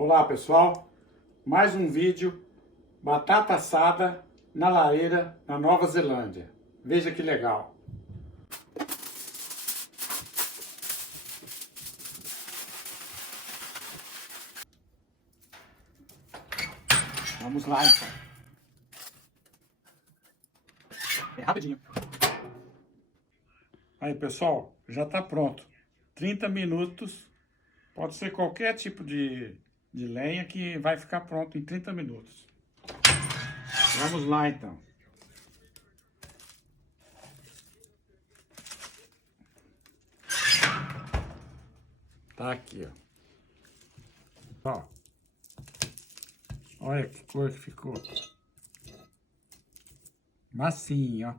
Olá pessoal, mais um vídeo batata assada na lareira na Nova Zelândia. Veja que legal. Vamos lá então. É rapidinho. Aí pessoal, já está pronto. 30 minutos, pode ser qualquer tipo de lenha que vai ficar pronto em 30 minutos. Vamos lá então. Tá aqui, ó. Olha que cor que ficou. Massinho, ó.